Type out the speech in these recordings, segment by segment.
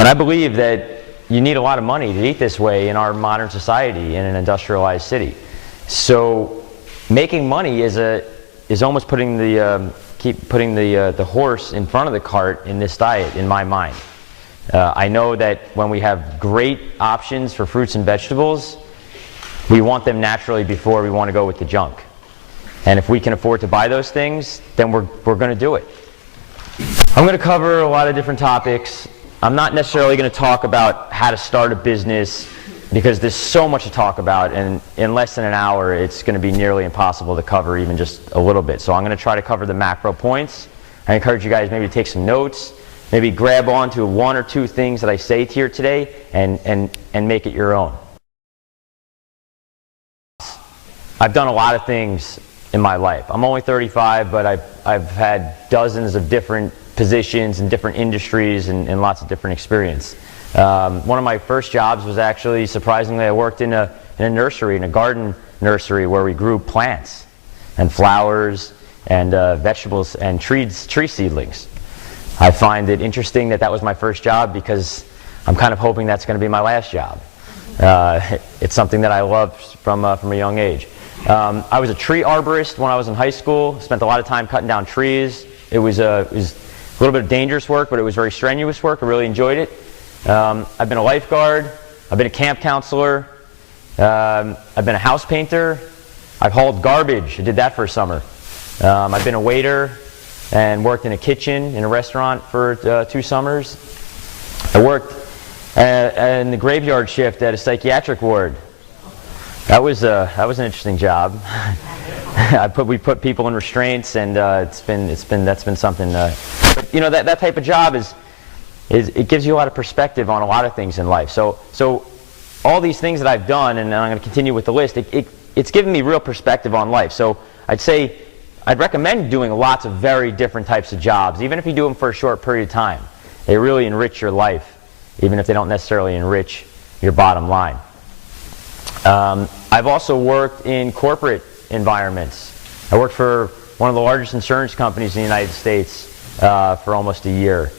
And I believe that you need a lot of money to eat this way in our modern society in an industrialized city. So making money is almost putting the horse in front of the cart in this diet, in my mind. I know that when we have great options for fruits and vegetables, we want them naturally before we want to go with the junk. And if we can afford to buy those things, then we're going to do it. I'm going to cover a lot of different topics. I'm not necessarily going to talk about how to start a business because there's so much to talk about, and in less than an hour it's going to be nearly impossible to cover even just a little bit. So I'm going to try to cover the macro points. I encourage you guys maybe to take some notes, maybe grab onto one or two things that I say here today and make it your own. I've done a lot of things in my life. I'm only 35, but I've had dozens of different positions in different industries and lots of different experience. One of my first jobs was actually, surprisingly, I worked in a nursery, in a garden nursery where we grew plants and flowers and vegetables and tree seedlings. I find it interesting that that was my first job because I'm kind of hoping that's going to be my last job. It's something that I loved from a young age. I was a tree arborist when I was in high school. Spent a lot of time cutting down trees. It was a little bit of dangerous work, but it was very strenuous work. I really enjoyed it. I've been a lifeguard. I've been a camp counselor. I've been a house painter. I've hauled garbage. I did that for a summer. I've been a waiter and worked in a kitchen in a restaurant for 2 summers. I worked in the graveyard shift at a psychiatric ward. That was an interesting job. We put people in restraints, and that's been something. But, you know, that type of job it gives you a lot of perspective on a lot of things in life. So all these things that I've done, and I'm going to continue with the list. It's given me real perspective on life. So I'd recommend doing lots of very different types of jobs, even if you do them for a short period of time. They really enrich your life, even if they don't necessarily enrich your bottom line. I've also worked in corporate environments. I worked for one of the largest insurance companies in the United States for almost a year,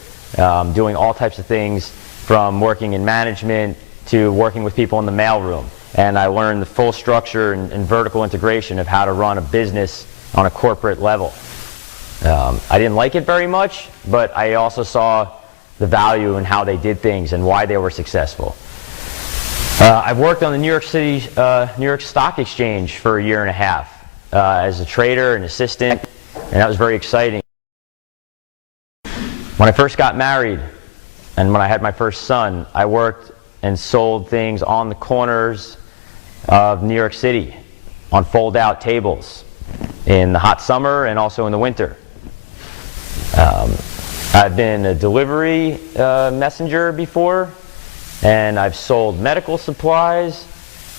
doing all types of things from working in management to working with people in the mailroom. And I learned the full structure and vertical integration of how to run a business on a corporate level. I didn't like it very much, but I also saw the value in how they did things and why they were successful. I've worked on the New York Stock Exchange for a year and a half as a trader and assistant, and that was very exciting. When I first got married and when I had my first son, I worked and sold things on the corners of New York City on fold-out tables in the hot summer and also in the winter. I've been a delivery messenger before, and I've sold medical supplies.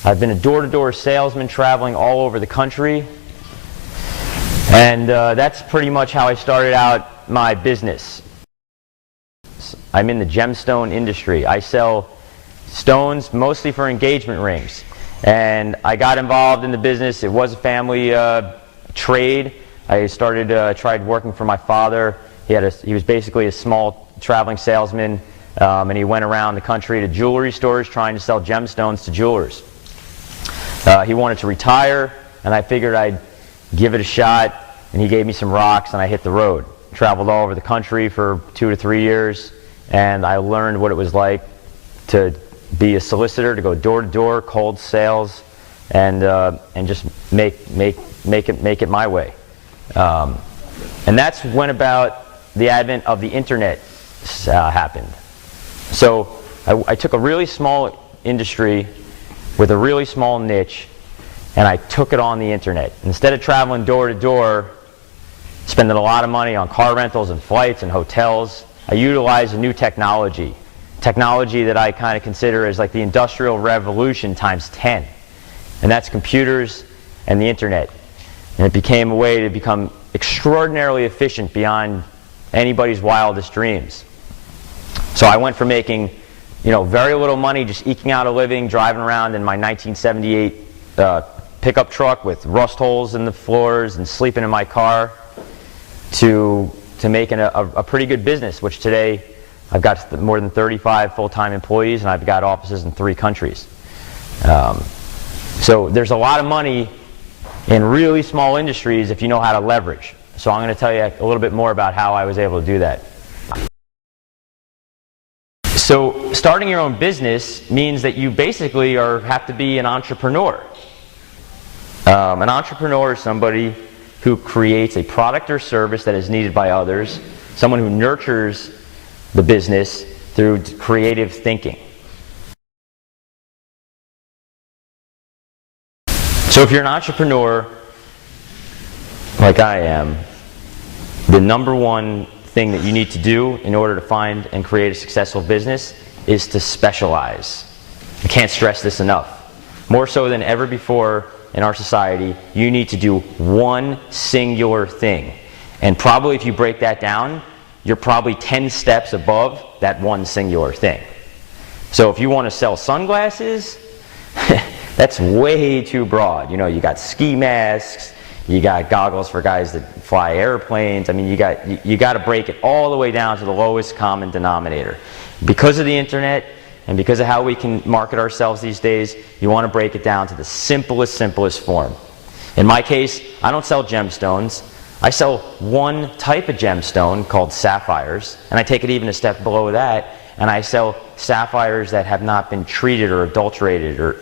I've been a door-to-door salesman traveling all over the country. And that's pretty much how I started out my business. I'm in the gemstone industry. I sell stones mostly for engagement rings. And I got involved in the business. It was a family trade. I tried working for my father. He was basically a small traveling salesman. And he went around the country to jewelry stores trying to sell gemstones to jewelers. He wanted to retire, and I figured I'd give it a shot, and he gave me some rocks, and I hit the road. Traveled all over the country for 2 to 3 years, and I learned what it was like to be a solicitor, to go door to door, cold sales, and just make it my way. And that's when about the advent of the internet happened. So I took a really small industry with a really small niche, and I took it on the internet. Instead of traveling door to door, spending a lot of money on car rentals and flights and hotels, I utilized a new technology that I kind of consider as like the Industrial Revolution times 10. And that's computers and the internet. And it became a way to become extraordinarily efficient beyond anybody's wildest dreams. So I went from making, very little money, just eking out a living, driving around in my 1978 pickup truck with rust holes in the floors and sleeping in my car, to making a pretty good business, which today I've got more than 35 full-time employees, and I've got offices in 3 countries. So there's a lot of money in really small industries if you know how to leverage. So I'm going to tell you a little bit more about how I was able to do that. So starting your own business means that you basically have to be an entrepreneur. An entrepreneur is somebody who creates a product or service that is needed by others, someone who nurtures the business through creative thinking. So if you're an entrepreneur, like I am, the number one thing that you need to do in order to find and create a successful business is to specialize. I can't stress this enough. More so than ever before in our society, you need to do one singular thing. And probably if you break that down, you're probably 10 steps above that one singular thing. So if you want to sell sunglasses, that's way too broad. You know, you got ski masks, you got goggles for guys that fly airplanes. I mean, you got to break it all the way down to the lowest common denominator. Because of the internet and because of how we can market ourselves these days, you want to break it down to the simplest form. In my case, I don't sell gemstones. I sell one type of gemstone called sapphires, and I take it even a step below that, and I sell sapphires that have not been treated or adulterated.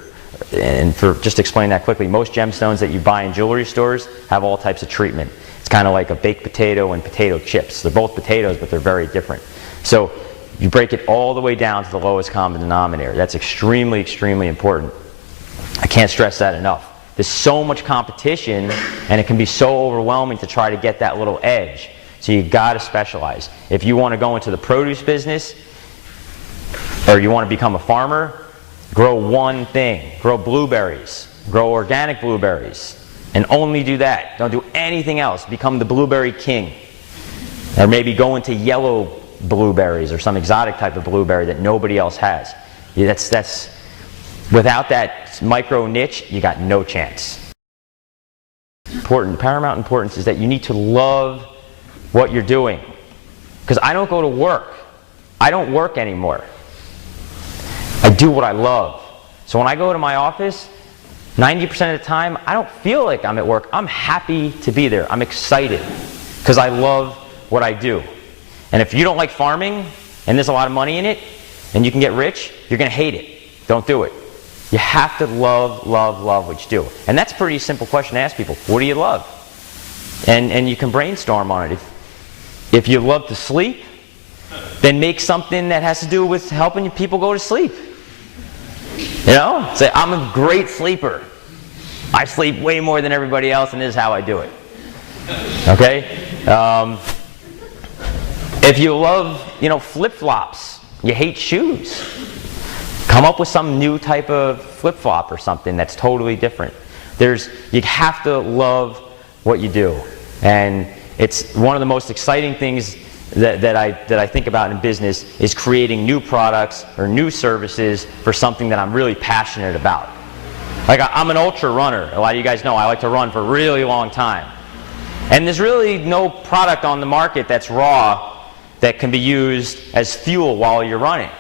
And for just to explain that quickly, most gemstones that you buy in jewelry stores have all types of treatment. It's kind of like a baked potato and potato chips. They're both potatoes, but they're very different. So you break it all the way down to the lowest common denominator. That's extremely important. I can't stress that enough. There's so much competition, and it can be so overwhelming to try to get that little edge. So you've got to specialize. If you want to go into the produce business, or you want to become a farmer, grow one thing. Grow blueberries. Grow organic blueberries. And only do that. Don't do anything else. Become the blueberry king. Or maybe go into yellow blueberries or some exotic type of blueberry that nobody else has. Without that micro niche, you got no chance. Paramount importance is that you need to love what you're doing. Because I don't go to work. I don't work anymore. I do what I love. So when I go to my office, 90% of the time, I don't feel like I'm at work. I'm happy to be there. I'm excited because I love what I do. And if you don't like farming and there's a lot of money in it and you can get rich, you're going to hate it. Don't do it. You have to love what you do. And that's a pretty simple question to ask people. What do you love? And you can brainstorm on it. If you love to sleep, then make something that has to do with helping people go to sleep. You know? Say, I'm a great sleeper. I sleep way more than everybody else, and this is how I do it. Okay? If you love, flip-flops, you hate shoes, come up with some new type of flip-flop or something that's totally different. You have to love what you do. And it's one of the most exciting things that I think about in business is creating new products or new services for something that I'm really passionate about. Like I'm an ultra runner. A lot of you guys know I like to run for a really long time. And there's really no product on the market that's raw that can be used as fuel while you're running.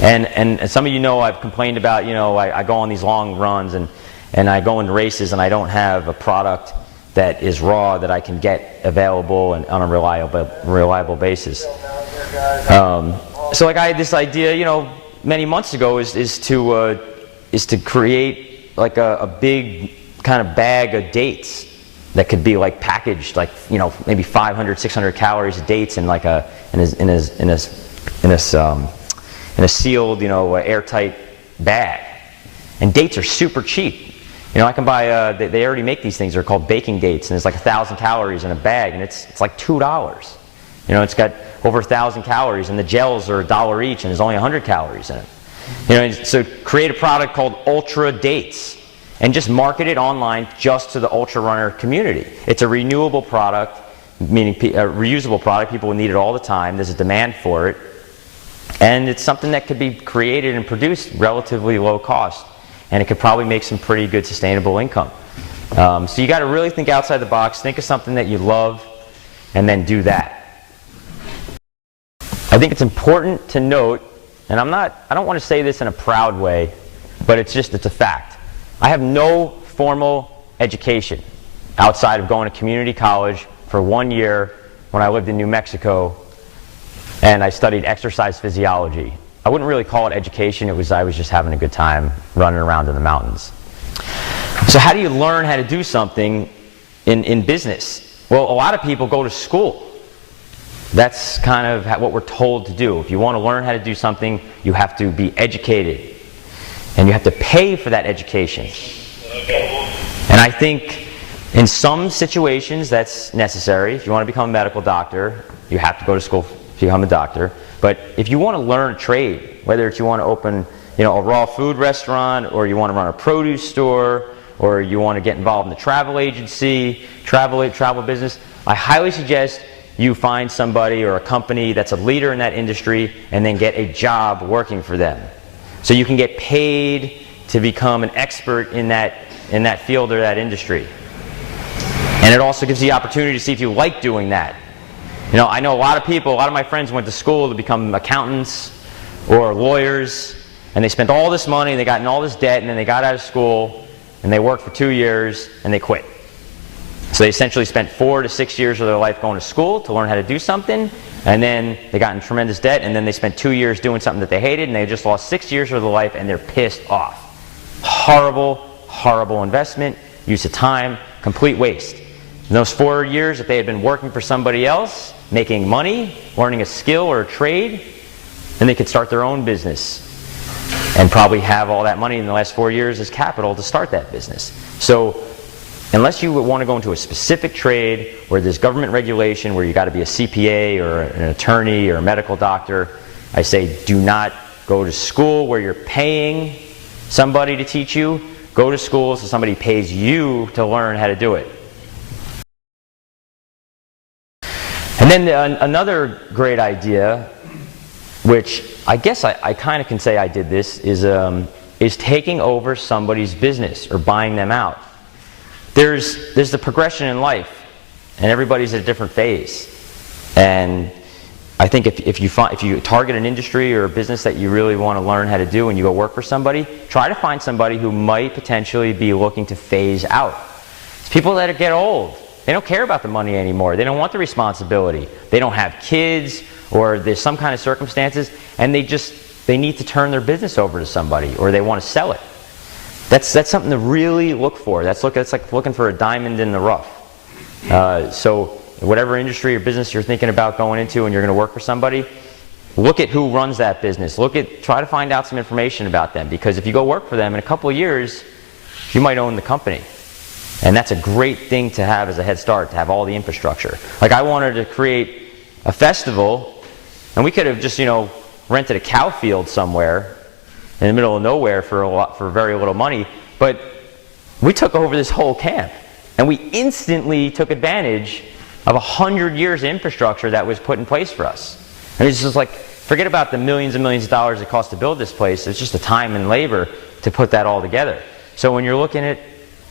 And some of you know I've complained about, I go on these long runs and I go into races and I don't have a product that is raw that I can get available and on a reliable basis. So like I had this idea, many months ago is to create like a big kind of bag of dates that could be like packaged, like maybe 500, 600 calories of dates in like in a sealed, airtight bag. And dates are super cheap. I can buy, they already make these things, they're called baking dates, and it's like 1,000 calories in a bag, and it's like $2. It's got over 1,000 calories, and the gels are $1 each, and there's only 100 calories in it. So create a product called Ultra Dates, and just market it online just to the ultra runner community. It's a renewable product, meaning a reusable product. People will need it all the time. There's a demand for it. And it's something that could be created and produced relatively low cost. And it could probably make some pretty good sustainable income. So you got to really think outside the box. Think of something that you love, and then do that. I think it's important to note, and I don't want to say this in a proud way, but it's a fact. I have no formal education outside of going to community college for 1 year when I lived in New Mexico, and I studied exercise physiology. I wouldn't really call it education. I was just having a good time running around in the mountains. So how do you learn how to do something in business? Well, a lot of people go to school. That's kind of what we're told to do. If you want to learn how to do something, you have to be educated. And you have to pay for that education. And I think in some situations that's necessary. If you want to become a medical doctor, you have to go to school to become a doctor. But if you want to learn a trade, whether it's you want to open a raw food restaurant, or you want to run a produce store, or you want to get involved in the travel agency, travel business, I highly suggest you find somebody or a company that's a leader in that industry and then get a job working for them. So you can get paid to become an expert in that field or that industry. And it also gives you the opportunity to see if you like doing that. I know a lot of my friends went to school to become accountants or lawyers, and they spent all this money, and they got in all this debt, and then they got out of school, and they worked for 2 years, and they quit. So they essentially spent 4 to 6 years of their life going to school to learn how to do something, and then they got in tremendous debt, and then they spent 2 years doing something that they hated, and they just lost 6 years of their life, and they're pissed off. Horrible, horrible investment, use of time, complete waste. In those 4 years, if they had been working for somebody else, making money, learning a skill or a trade, then they could start their own business and probably have all that money in the last 4 years as capital to start that business. So unless you want to go into a specific trade where there's government regulation, where you got to be a CPA or an attorney or a medical doctor, I say do not go to school where you're paying somebody to teach you. Go to school so somebody pays you to learn how to do it. And then another great idea, which I guess I kind of can say I did this, is taking over somebody's business or buying them out. There's the progression in life, and everybody's at a different phase. And I think if you target an industry or a business that you really want to learn how to do and you go work for somebody, try to find somebody who might potentially be looking to phase out. It's people that get old. They don't care about the money anymore. They don't want the responsibility. They don't have kids, or there's some kind of circumstances, and they need to turn their business over to somebody, or they want to sell it. That's something to really look for. That's like looking for a diamond in the rough. So whatever industry or business you're thinking about going into and you're going to work for somebody, look at who runs that business. Try to find out some information about them, because if you go work for them in a couple of years, you might own the company. And that's a great thing to have as a head start, to have all the infrastructure. Like, I wanted to create a festival, and we could have just, rented a cow field somewhere in the middle of nowhere for very little money, but we took over this whole camp, and we instantly took advantage of 100 years of infrastructure that was put in place for us. And it's just like, forget about the millions and millions of dollars it costs to build this place. It's just the time and labor to put that all together. So when you're looking at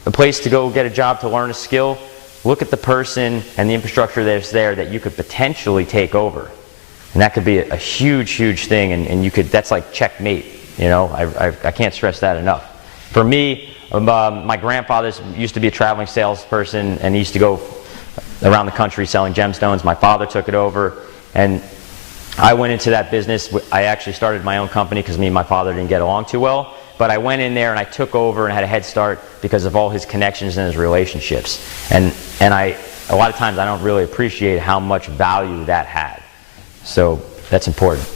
a place to go get a job to learn a skill, look at the person and the infrastructure that's there that you could potentially take over. And that could be a huge, huge thing, and that's like checkmate. I can't stress that enough. For me, my grandfather used to be a traveling salesperson, and he used to go around the country selling gemstones. My father took it over, and I went into that business. I actually started my own company because me and my father didn't get along too well. But I went in there and I took over and had a head start because of all his connections and his relationships. And a lot of times I don't really appreciate how much value that had. So that's important.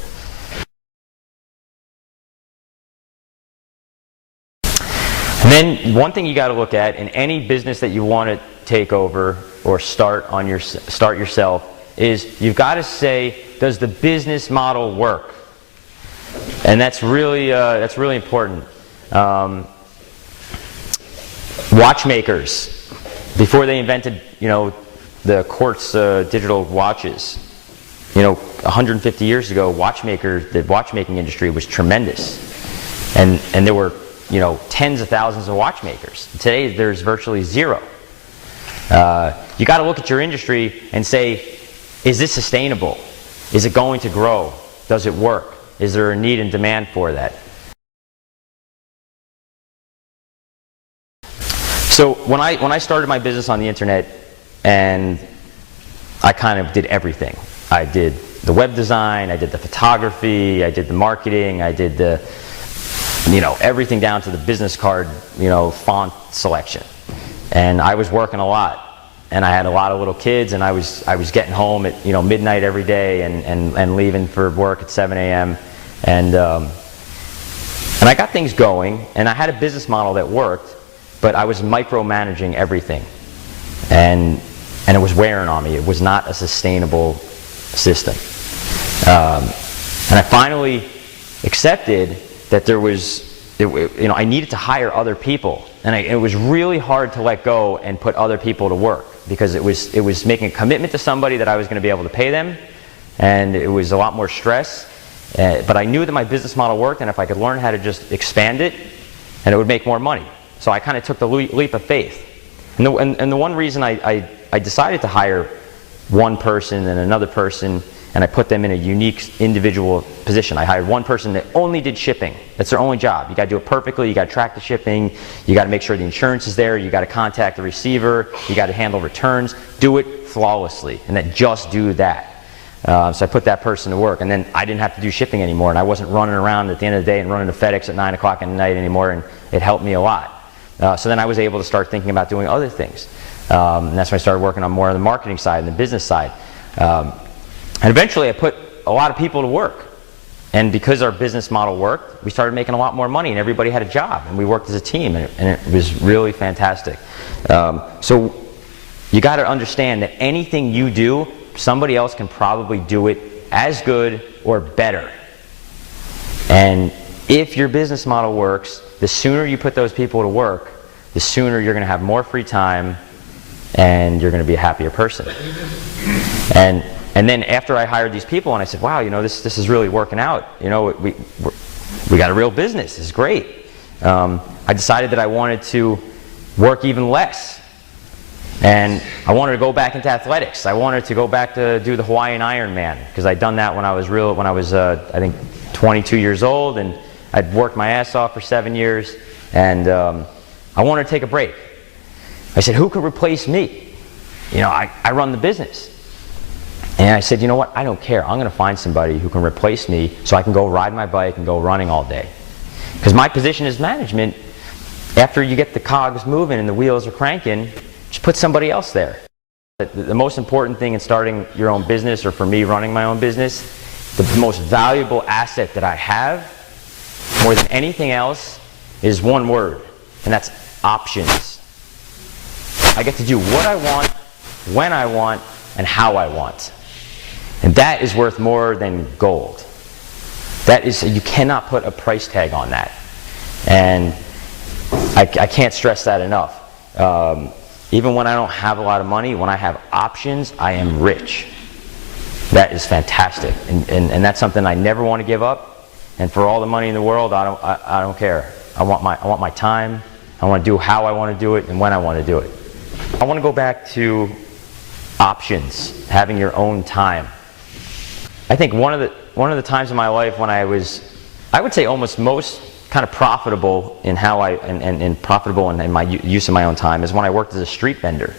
And then one thing you got to look at in any business that you want to take over or start yourself is you've got to say, does the business model work? And that's really important. Watchmakers, before they invented, the quartz digital watches, 150 years ago, the watchmaking industry was tremendous, and there were, tens of thousands of watchmakers. Today, there's virtually zero. You got to look at your industry and say, is this sustainable? Is it going to grow? Does it work? Is there a need and demand for that? So when I started my business on the internet, and I kind of did everything. I did the web design, I did the photography, I did the marketing, I did the, everything down to the business card, font selection. And I was working a lot. And I had a lot of little kids, and I was getting home at midnight every day, and leaving for work at 7 a.m. And I got things going, and I had a business model that worked, but I was micromanaging everything, and it was wearing on me. It was not a sustainable system. And I finally accepted that I needed to hire other people, and it was really hard to let go and put other people to work, because it was making a commitment to somebody that I was going to be able to pay them, and it was a lot more stress. But I knew that my business model worked, and if I could learn how to just expand it, and it would make more money. So I kind of took the leap of faith. And the one reason I decided to hire one person and another person, and I put them in a unique individual position. I hired one person that only did shipping. That's their only job. You got to do it perfectly. You got to track the shipping. You got to make sure the insurance is there. You got to contact the receiver. You got to handle returns. Do it flawlessly, and then just do that. So I put that person to work, and then I didn't have to do shipping anymore, and I wasn't running around at the end of the day and running to FedEx at 9 o'clock at night anymore, and it helped me a lot. So then I was able to start thinking about doing other things. And that's when I started working on more of the marketing side and the business side. And eventually I put a lot of people to work. And because our business model worked, we started making a lot more money, and everybody had a job, and we worked as a team, and it was really fantastic. So you got to understand that anything you do, somebody else can probably do it as good or better. And if your business model works, the sooner you put those people to work, the sooner you're going to have more free time, and you're going to be a happier person. And then after I hired these people, and I said, wow, this is really working out. We got a real business. This is great. I decided that I wanted to work even less. And I wanted to go back into athletics. I wanted to go back to do the Hawaiian Ironman, because I'd done that when I was I think 22 years old, and I'd worked my ass off for 7 years, and I wanted to take a break. I said, who could replace me? I run the business. And I said, you know what, I don't care. I'm going to find somebody who can replace me so I can go ride my bike and go running all day. Because my position as management, after you get the cogs moving and the wheels are cranking, just put somebody else there. The most important thing in starting your own business, or for me running my own business, the most valuable asset that I have, more than anything else, is one word, and that's options. I get to do what I want, when I want, and how I want. And that is worth more than gold. You cannot put a price tag on that. And I can't stress that enough. Even when I don't have a lot of money, when I have options, I am rich. That is fantastic. And that's something I never want to give up. And for all the money in the world, I don't care. I want my time. I want to do how I want to do it and when I want to do it. I want to go back to options, having your own time. I think one of the times in my life when I would say almost most kind of profitable in profitable in my use of my own time, is when I worked as a street vendor.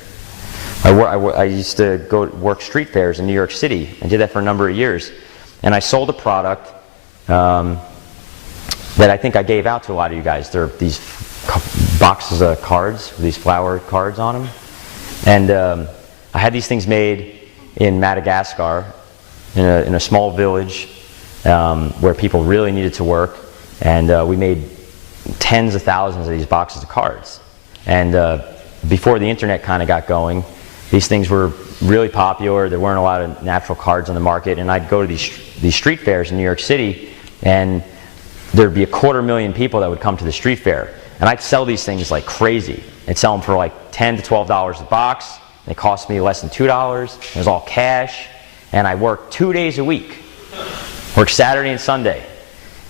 I used to go work street fairs in New York City, and did that for a number of years. And I sold a product that I think I gave out to a lot of you guys. There are these boxes of cards with these flower cards on them. And I had these things made in Madagascar, in a small village where people really needed to work. And we made tens of thousands of these boxes of cards. And before the internet kind of got going, these things were really popular. There weren't a lot of natural cards on the market. And I'd go to these street fairs in New York City, and there'd be 250,000 people that would come to the street fair. And I'd sell these things like crazy. I'd sell them for like $10 to $12 a box. They cost me less than $2. It was all cash. And I worked 2 days a week. Worked Saturday and Sunday.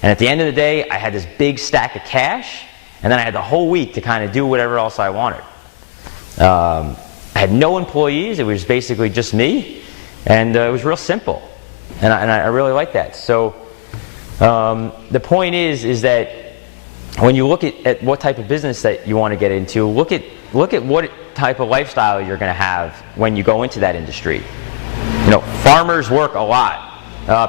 And at the end of the day, I had this big stack of cash, and then I had the whole week to kind of do whatever else I wanted. I had no employees. It was basically just me, and it was real simple. And I really like that. So the point is that when you look at what type of business that you want to get into, look at what type of lifestyle you're going to have when you go into that industry. You know, farmers work a lot.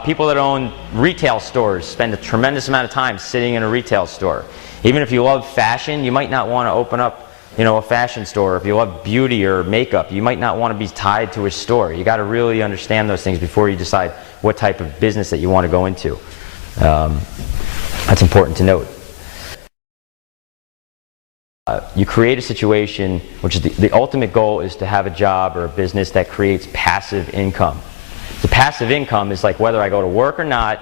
People that own retail stores spend a tremendous amount of time sitting in a retail store. Even if you love fashion, you might not want to open up, you know, a fashion store. If you love beauty or makeup, you might not want to be tied to a store. You got to really understand those things before you decide what type of business that you want to go into. That's important to note. You create a situation, which is the ultimate goal is to have a job or a business that creates passive income. The passive income is like whether I go to work or not,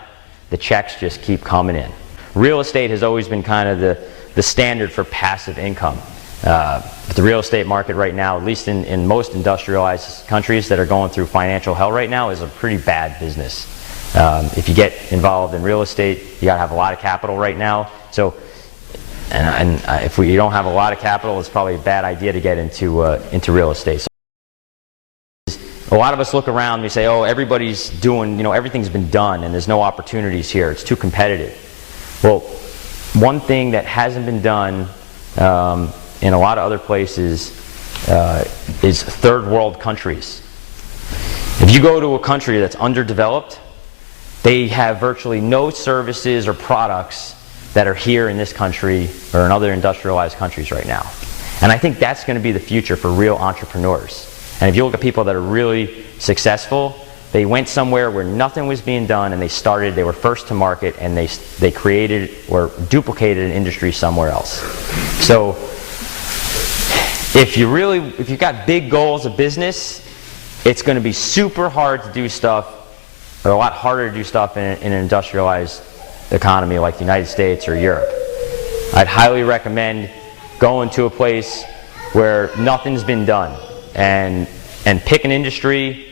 the checks just keep coming in. Real estate has always been kind of the standard for passive income. The real estate market right now, at least in most industrialized countries that are going through financial hell right now, is a pretty bad business. If you get involved in real estate, you got to have a lot of capital right now. So, if you don't have a lot of capital, it's probably a bad idea to get into real estate. So, a lot of us look around and we say, oh, everybody's doing, you know, everything's been done and there's no opportunities here. It's too competitive. Well, one thing that hasn't been done in a lot of other places is third world countries. If you go to a country that's underdeveloped, they have virtually no services or products that are here in this country or in other industrialized countries right now. And I think that's going to be the future for real entrepreneurs. And if you look at people that are really successful, they went somewhere where nothing was being done and they were first to market, and they created or duplicated an industry somewhere else. So if you've got big goals of business, it's going to be super hard to do stuff, or a lot harder to do stuff in an industrialized economy like the United States or Europe. I'd highly recommend going to a place where nothing's been done and pick an industry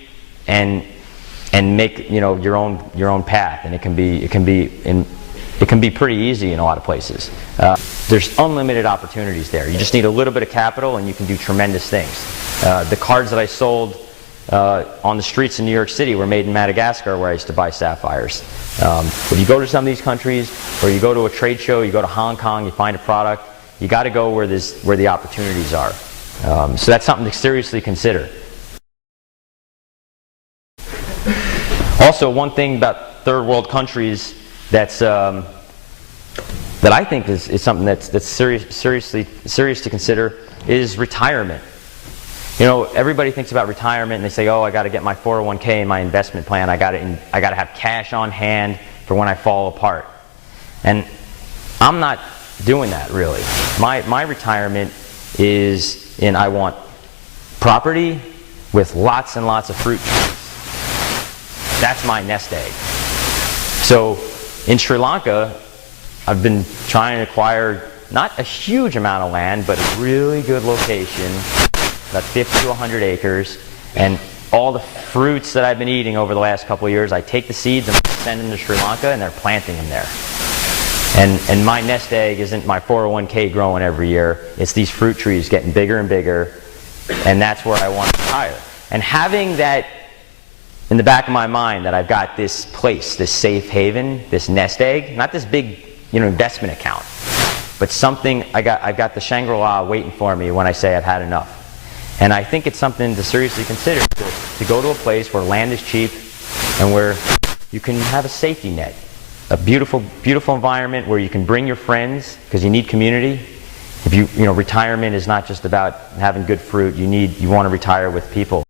and make, you know, your own path, and it can be pretty easy in a lot of places. There's unlimited opportunities there. You just need a little bit of capital and you can do tremendous things. The cards that I sold on the streets in New York City were made in Madagascar, where I used to buy sapphires. If you go to some of these countries, or you go to a trade show, you go to Hong Kong, you find a product, you got to go where the opportunities are. So that's something to seriously consider. Also, one thing about third world countries that I think is something that's serious to consider is retirement. You know, everybody thinks about retirement and they say, oh, I got to get my 401k and my investment plan. I got to have cash on hand for when I fall apart. And I'm not doing that really. My retirement is I want property with lots and lots of fruit trees. That's my nest egg. So in Sri Lanka, I've been trying to acquire not a huge amount of land, but a really good location, about 50 to 100 acres, and all the fruits that I've been eating over the last couple of years, I take the seeds and send them to Sri Lanka, and they're planting them there. And my nest egg isn't my 401k growing every year. It's these fruit trees getting bigger and bigger, and that's where I want to retire. And having that in the back of my mind, that I've got this place, this safe haven, this nest egg, not this big, you know, investment account, but something I've got the Shangri-La waiting for me when I say I've had enough. And I think it's something to seriously consider, to go to a place where land is cheap and where you can have a safety net, a beautiful, beautiful environment where you can bring your friends, because you need community. If you know, retirement is not just about having good fruit. You want to retire with people.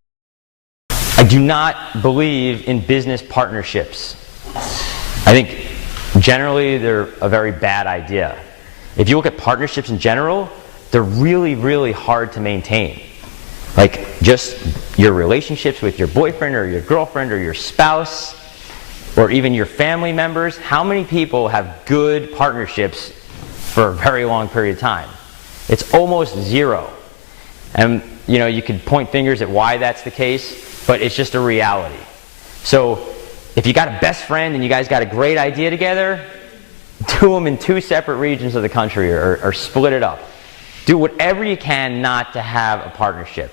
I do not believe in business partnerships. I think generally they're a very bad idea. If you look at partnerships in general, they're really, really hard to maintain. Like just your relationships with your boyfriend or your girlfriend or your spouse, or even your family members. How many people have good partnerships for a very long period of time? It's almost zero. And you know, you could point fingers at why that's the case, but it's just a reality. So if you got a best friend and you guys got a great idea together, do them in 2 separate regions of the country, or split it up. Do whatever you can not to have a partnership.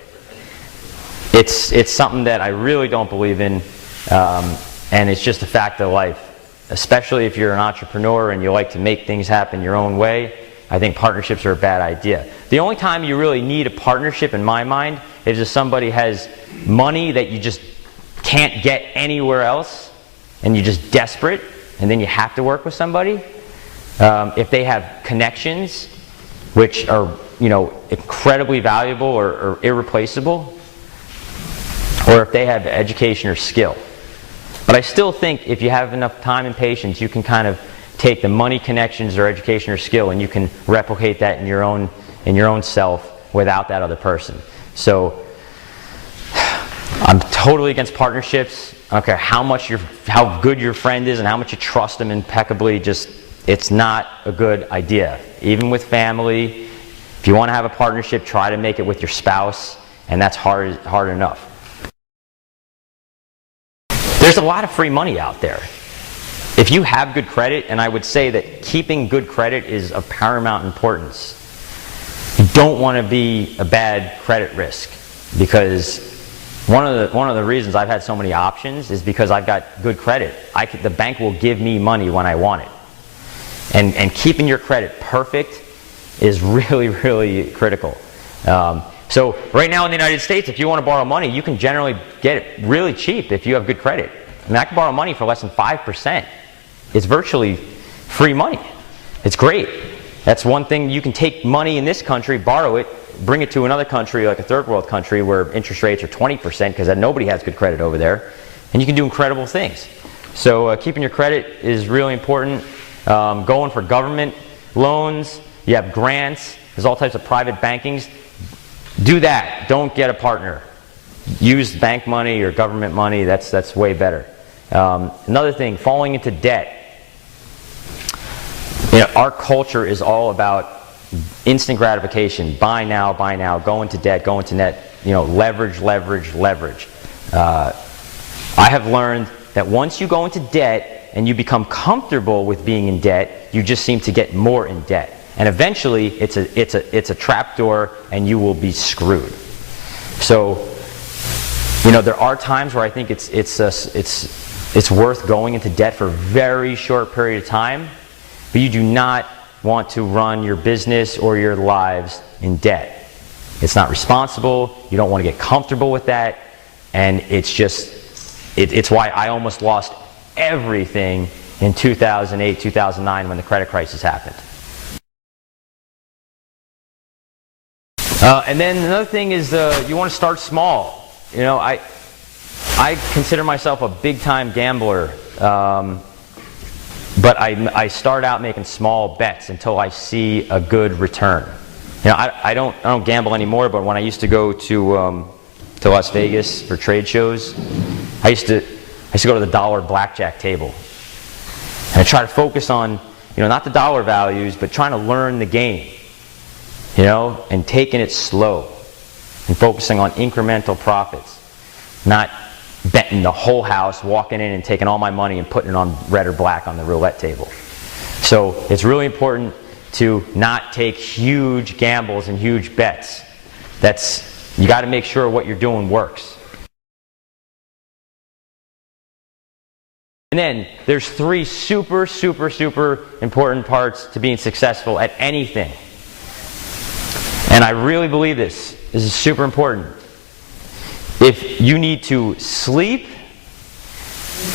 It's something that I really don't believe in. And it's just a fact of life. Especially if you're an entrepreneur and you like to make things happen your own way, I think partnerships are a bad idea. The only time you really need a partnership, in my mind, is if somebody has money that you just can't get anywhere else, and you're just desperate, and then you have to work with somebody. If they have connections, which are, you know, incredibly valuable or irreplaceable, or if they have education or skill. But I still think if you have enough time and patience, you can kind of take the money, connections, or education or skill, and you can replicate that in your own self without that other person. So I'm totally against partnerships. I don't care how good your friend is and how much you trust them impeccably. Just, it's not a good idea. Even with family, if you want to have a partnership, try to make it with your spouse, and that's hard enough. There's a lot of free money out there. If you have good credit, and I would say that keeping good credit is of paramount importance. You don't want to be a bad credit risk, because one of the reasons I've had so many options is because I've got good credit. The bank will give me money when I want it. And keeping your credit perfect is really, really critical. So right now in the United States, if you want to borrow money, you can generally get it really cheap if you have good credit. I mean, I can borrow money for less than 5%. It's virtually free money. It's great. That's one thing. You can take money in this country, borrow it, bring it to another country, like a third world country, where interest rates are 20%, because nobody has good credit over there, and you can do incredible things. So keeping your credit is really important. Going for government loans, you have grants, there's all types of private bankings. Do that. Don't get a partner. Use bank money or government money. That's way better. Another thing, falling into debt. You know, our culture is all about instant gratification. Buy now, go into debt, go into net. You know, leverage. I have learned that once you go into debt and you become comfortable with being in debt, you just seem to get more in debt. And eventually, it's a trapdoor, and you will be screwed. So, you know, there are times where I think it's worth going into debt for a very short period of time, but you do not want to run your business or your lives in debt. It's not responsible. You don't want to get comfortable with that, and it's why I almost lost everything in 2008, 2009 when the credit crisis happened. And then another thing is you want to start small. You know, I consider myself a big-time gambler, but I start out making small bets until I see a good return. You know, I don't gamble anymore, but when I used to go to Las Vegas for trade shows, I used to go to the dollar blackjack table, and I try to focus on, you know, not the dollar values, but trying to learn the game. You know, and taking it slow and focusing on incremental profits, not betting the whole house, walking in and taking all my money and putting it on red or black on the roulette table. So it's really important to not take huge gambles and huge bets. You got to make sure what you're doing works. And then there's 3 super important parts to being successful at anything. And I really believe this is super important. If you need to sleep,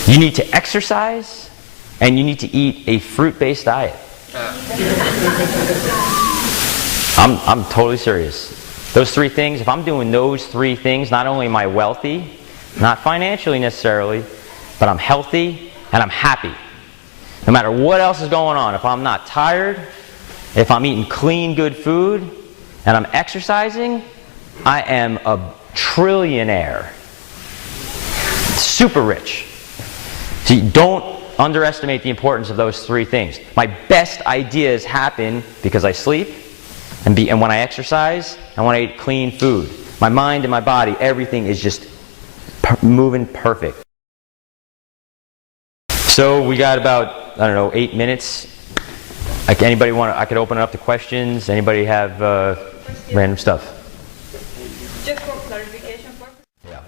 you need to exercise, and you need to eat a fruit-based diet. I'm totally serious. Those 3 things, if I'm doing those 3 things, not only am I wealthy, not financially necessarily, but I'm healthy and I'm happy. No matter what else is going on, if I'm not tired, if I'm eating clean, good food, and I'm exercising, I am a trillionaire. Super rich. So don't underestimate the importance of those 3 things. My best ideas happen because I sleep, and when I exercise, and when I eat clean food. My mind and my body, everything is just moving perfect. So we got about, 8 minutes. I could open it up to questions. Anybody have random stuff? Just for clarification purposes. Yeah.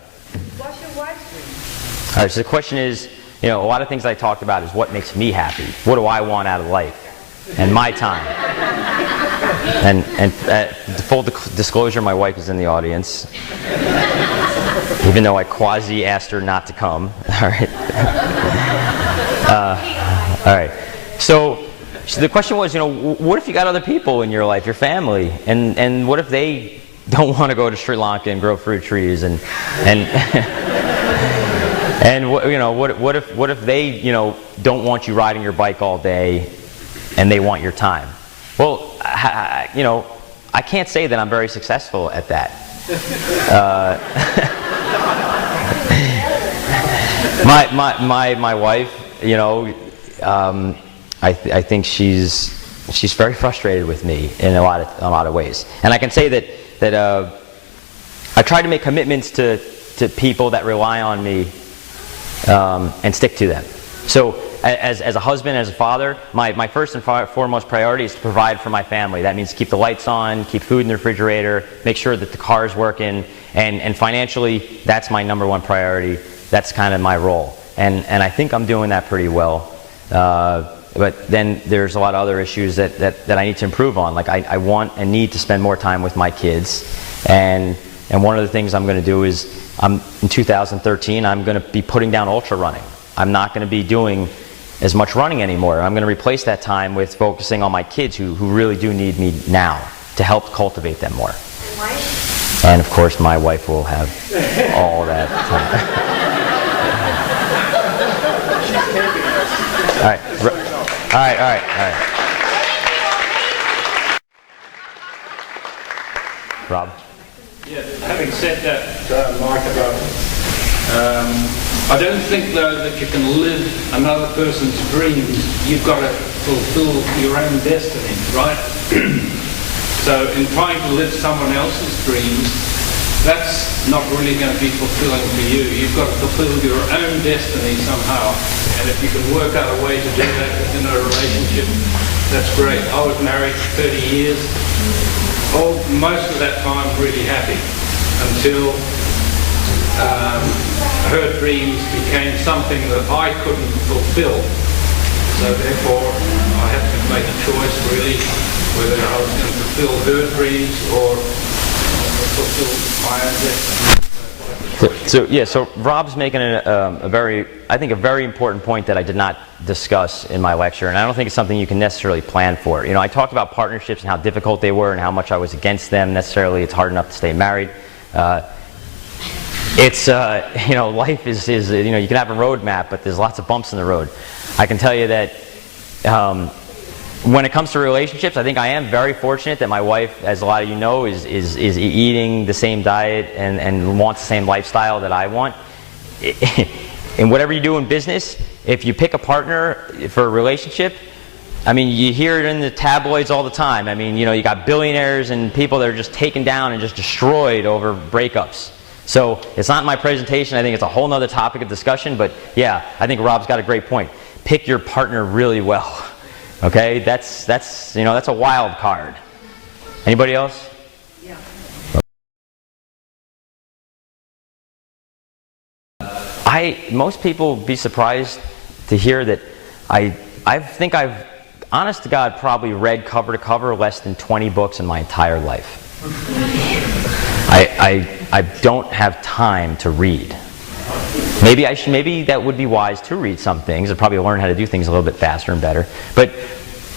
What's your wife's name? All right, so the question is, you know, a lot of things I talked about is what makes me happy. What do I want out of life and my time? And full disclosure, my wife is in the audience, even though I quasi asked her not to come. All right. All right. So the question was, you know, what if you got other people in your life, your family, and what if they don't want to go to Sri Lanka and grow fruit trees, and and you know, what if they, you know, don't want you riding your bike all day, and they want your time? Well, you know, I can't say that I'm very successful at that. My wife, you know, I think she's very frustrated with me in a lot of ways, and I can say that I try to make commitments to people that rely on me and stick to them. So as a husband, as a father, my first and foremost priority is to provide for my family. That means keep the lights on, keep food in the refrigerator, make sure that the car's working, and financially, that's my number one priority. That's kind of my role, and I think I'm doing that pretty well. But then there's a lot of other issues that I need to improve on. Like I want and need to spend more time with my kids, and one of the things I'm going to do is in 2013 I'm going to be putting down ultra running. I'm not going to be doing as much running anymore. I'm going to replace that time with focusing on my kids who really do need me now to help cultivate them more. And of course my wife will have all that time. All right. All right. Rob? Yeah, having said that, Mike, about I don't think, though, that you can live another person's dreams. You've got to fulfill your own destiny, right? So in trying to live someone else's dreams, that's not really going to be fulfilling for you. You've got to fulfill your own destiny somehow. And if you can work out a way to do that within a relationship, that's great. I was married for 30 years. Most of that time really happy until her dreams became something that I couldn't fulfill. So therefore, I had to make a choice really whether I was going to fulfill her dreams or fulfill my own destiny. So Rob's making a very important point that I did not discuss in my lecture, and I don't think it's something you can necessarily plan for. You know, I talked about partnerships and how difficult they were and how much I was against them. Necessarily, it's hard enough to stay married. You know, life is you know, you can have a road map, but there's lots of bumps in the road. I can tell you that when it comes to relationships, I think I am very fortunate that my wife, as a lot of you know, is eating the same diet and wants the same lifestyle that I want. And whatever you do in business, if you pick a partner for a relationship, I mean, you hear it in the tabloids all the time. I mean, you know, you got billionaires and people that are just taken down and just destroyed over breakups. So it's not in my presentation. I think it's a whole nother topic of discussion. But yeah, I think Rob's got a great point. Pick your partner really well. Okay, that's you know, that's a wild card. Anybody else? Yeah. Most people would be surprised to hear that I think I've, honest to God, probably read cover to cover less than 20 books in my entire life. I don't have time to read. Maybe that would be wise to read some things and probably learn how to do things a little bit faster and better. But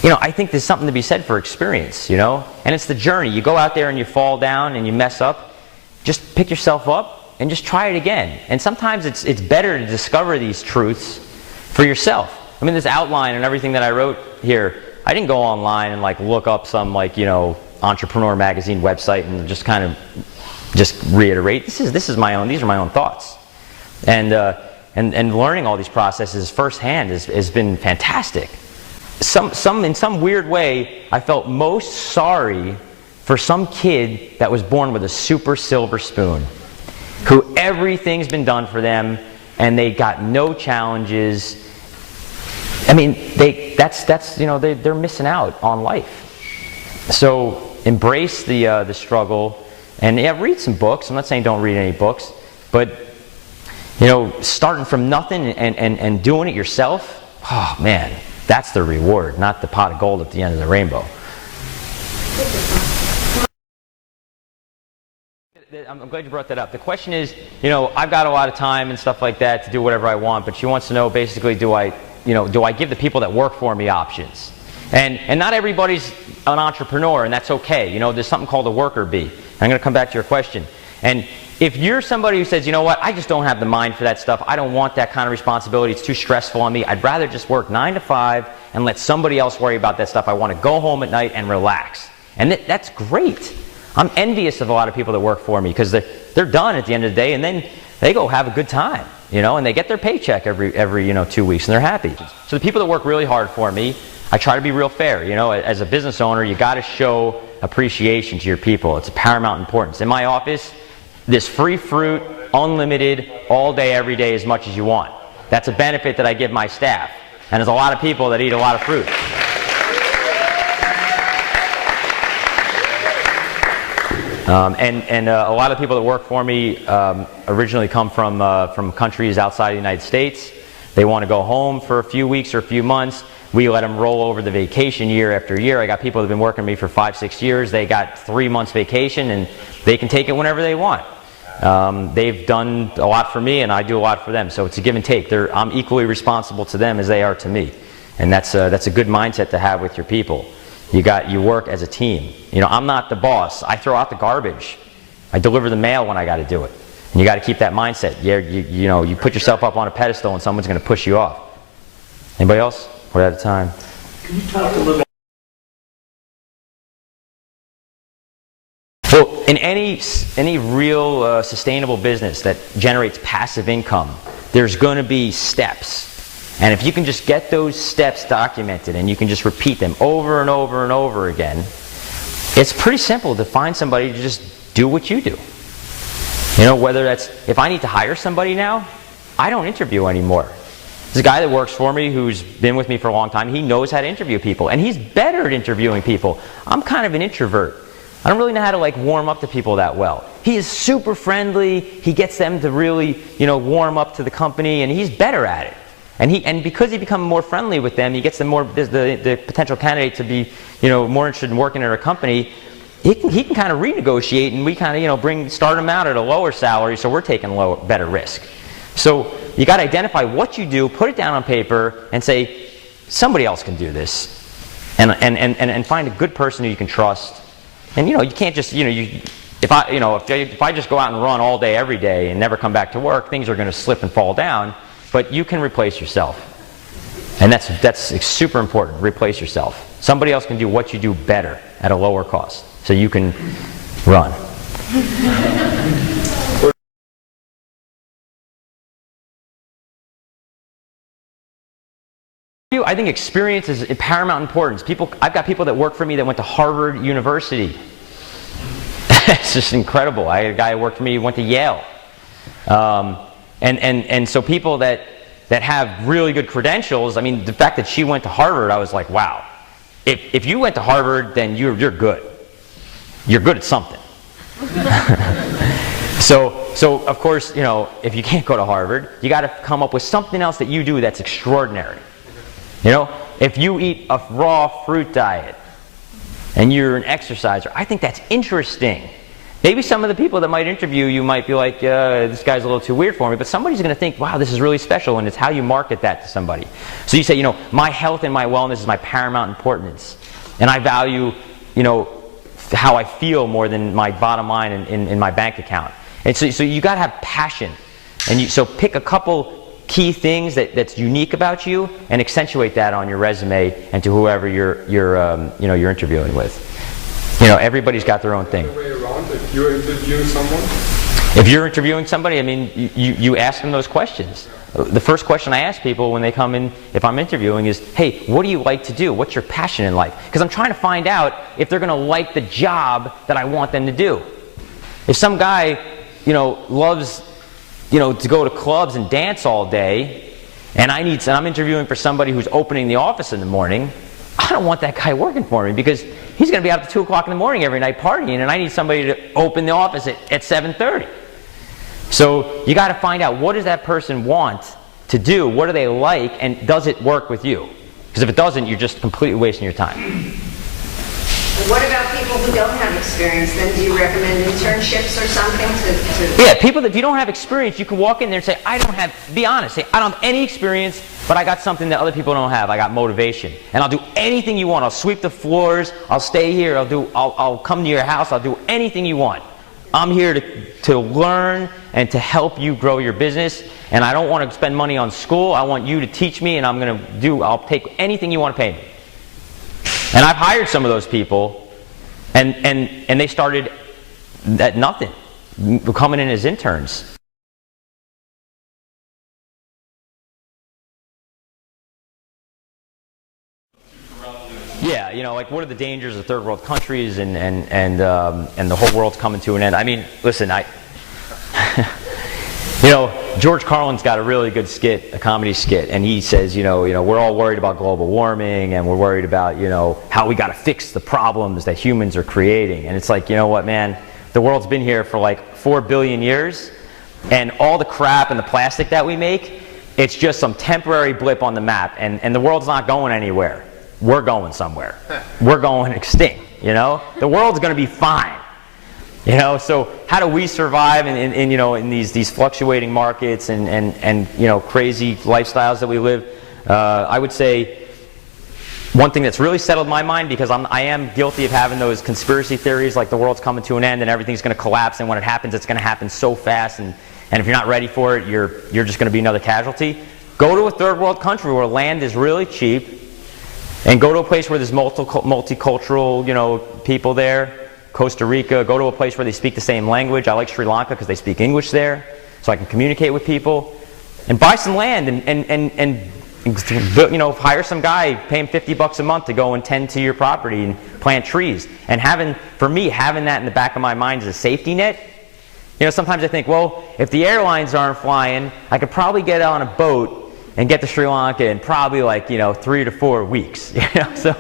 you know, I think there's something to be said for experience, you know? And it's the journey. You go out there and you fall down and you mess up. Just pick yourself up and just try it again. And sometimes it's better to discover these truths for yourself. I mean, this outline and everything that I wrote here, I didn't go online and like look up some, like, you know, Entrepreneur magazine website and just kind of just reiterate. These are my own thoughts. And learning all these processes firsthand has been fantastic. In some weird way, I felt most sorry for some kid that was born with a super silver spoon, who everything's been done for them, and they got no challenges. I mean, they're missing out on life. So embrace the struggle, and yeah, read some books. I'm not saying don't read any books, but You know, starting from nothing and doing it yourself, oh man, that's the reward, not the pot of gold at the end of the rainbow. I'm glad you brought that up. The question is, you know, I've got a lot of time and stuff like that to do whatever I want, but she wants to know basically, do I give the people that work for me options? And not everybody's an entrepreneur, and that's okay. You know, there's something called a worker bee. I'm going to come back to your question. And if you're somebody who says, you know what, I just don't have the mind for that stuff, I don't want that kind of responsibility, it's too stressful on me, I'd rather just work 9 to 5 and let somebody else worry about that stuff. I want to go home at night and relax. And that's great. I'm envious of a lot of people that work for me because they're done at the end of the day, and then they go have a good time, you know, and they get their paycheck every 2 weeks, and they're happy. So the people that work really hard for me, I try to be real fair. You know, as a business owner, you got to show appreciation to your people. It's of paramount importance. In my office, there's free fruit, unlimited, all day, every day, as much as you want. That's a benefit that I give my staff. And there's a lot of people that eat a lot of fruit. A lot of people that work for me originally come from countries outside the United States. They want to go home for a few weeks or a few months. We let them roll over the vacation year after year. I got people that have been working with me for 5-6 years. They got 3 months vacation, and they can take it whenever they want. They've done a lot for me, and I do a lot for them. So it's a give and take. I'm equally responsible to them as they are to me, and that's a good mindset to have with your people. You work as a team. You know, I'm not the boss. I throw out the garbage. I deliver the mail when I got to do it. And you got to keep that mindset. You put yourself up on a pedestal, and someone's going to push you off. Anybody else? We're out of time. Can you talk a little? Well, in any real sustainable business that generates passive income, there's going to be steps. And if you can just get those steps documented and you can just repeat them over and over and over again, it's pretty simple to find somebody to just do what you do. You know, whether that's, if I need to hire somebody now, I don't interview anymore. There's a guy that works for me who's been with me for a long time. He knows how to interview people, and he's better at interviewing people. I'm kind of an introvert. I don't really know how to warm up to people that well. He is super friendly. He gets them to really, warm up to the company, and he's better at it. And because he becomes more friendly with them, he gets them the potential candidate to be, more interested in working at our company. He can kind of renegotiate, and we kind of, start him out at a lower salary, so we're taking better risk. So you got to identify what you do, put it down on paper, and say, somebody else can do this, and find a good person who you can trust. And you can't just, if I just go out and run all day, every day, and never come back to work, things are going to slip and fall down. But you can replace yourself, and that's super important. Replace yourself. Somebody else can do what you do better at a lower cost, so you can run. I think experience is paramount importance. I've got people that work for me that went to Harvard University. It's just incredible. I had a guy who worked for me who went to Yale. And so people that have really good credentials, I mean, the fact that she went to Harvard, I was like, wow. If you went to Harvard, then you're good. You're good at something. So of course, if you can't go to Harvard, you got to come up with something else that you do that's extraordinary. If you eat a raw fruit diet and you're an exerciser, I think that's interesting. Maybe some of the people that might interview you might be like, this guy's a little too weird for me, but somebody's going to think, wow, this is really special, and it's how you market that to somebody. So you say, my health and my wellness is my paramount importance, and I value, how I feel more than my bottom line in my bank account. And so you got to have passion, and so pick a couple key things that's unique about you and accentuate that on your resume and to whoever you're interviewing with. Everybody's got their own thing. If you're interviewing someone? If you're interviewing somebody, I mean, you ask them those questions. The first question I ask people when they come in, if I'm interviewing, is, hey, what do you like to do? What's your passion in life? Because I'm trying to find out if they're going to like the job that I want them to do. If some guy, loves, to go to clubs and dance all day, and I'm interviewing for somebody who's opening the office in the morning, I don't want that guy working for me because he's going to be out at 2 o'clock in the morning every night partying, and I need somebody to open the office at 7:30. So you got to find out, what does that person want to do? What do they like? And does it work with you? Because if it doesn't, you're just completely wasting your time. And what about people who don't have experience? Then do you recommend internships or something to... Yeah, people that, if you don't have experience, you can walk in there and say, be honest, say, I don't have any experience, but I got something that other people don't have. I got motivation. And I'll do anything you want. I'll sweep the floors. I'll stay here. I'll come to your house. I'll do anything you want. I'm here to learn and to help you grow your business. And I don't want to spend money on school. I want you to teach me, and I'll take anything you want to pay me. And I've hired some of those people, and they started at nothing, coming in as interns. Yeah, like, what are the dangers of third world countries and the whole world's coming to an end? I mean, listen, George Carlin's got a really good skit, a comedy skit, and he says, we're all worried about global warming, and we're worried about, how we got to fix the problems that humans are creating. And it's like, you know what, man? The world's been here for like 4 billion years, and all the crap and the plastic that we make, it's just some temporary blip on the map, and the world's not going anywhere. We're going somewhere. We're going extinct, The world's going to be fine. So how do we survive in these fluctuating markets and crazy lifestyles that we live? I would say one thing that's really settled my mind, because I am guilty of having those conspiracy theories, like the world's coming to an end and everything's going to collapse, and when it happens, it's going to happen so fast, and if you're not ready for it, you're just going to be another casualty. Go to a third world country where land is really cheap, and go to a place where there's multicultural, people there. Costa Rica, go to a place where they speak the same language. I like Sri Lanka because they speak English there, so I can communicate with people. And buy some land and hire some guy, pay him $50 a month to go and tend to your property and plant trees. And having that in the back of my mind as a safety net. Sometimes I think, well, if the airlines aren't flying, I could probably get on a boat and get to Sri Lanka in probably 3 to 4 weeks. So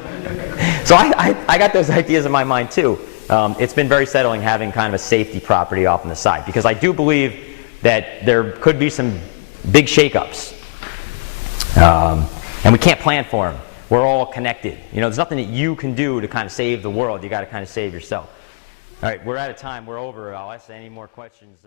I got those ideas in my mind too. It's been very settling having kind of a safety property off on the side, because I do believe that there could be some big shakeups, and we can't plan for them. We're all connected. There's nothing that you can do to kind of save the world. You got to kind of save yourself. All right, we're out of time. We're over. I'll ask any more questions.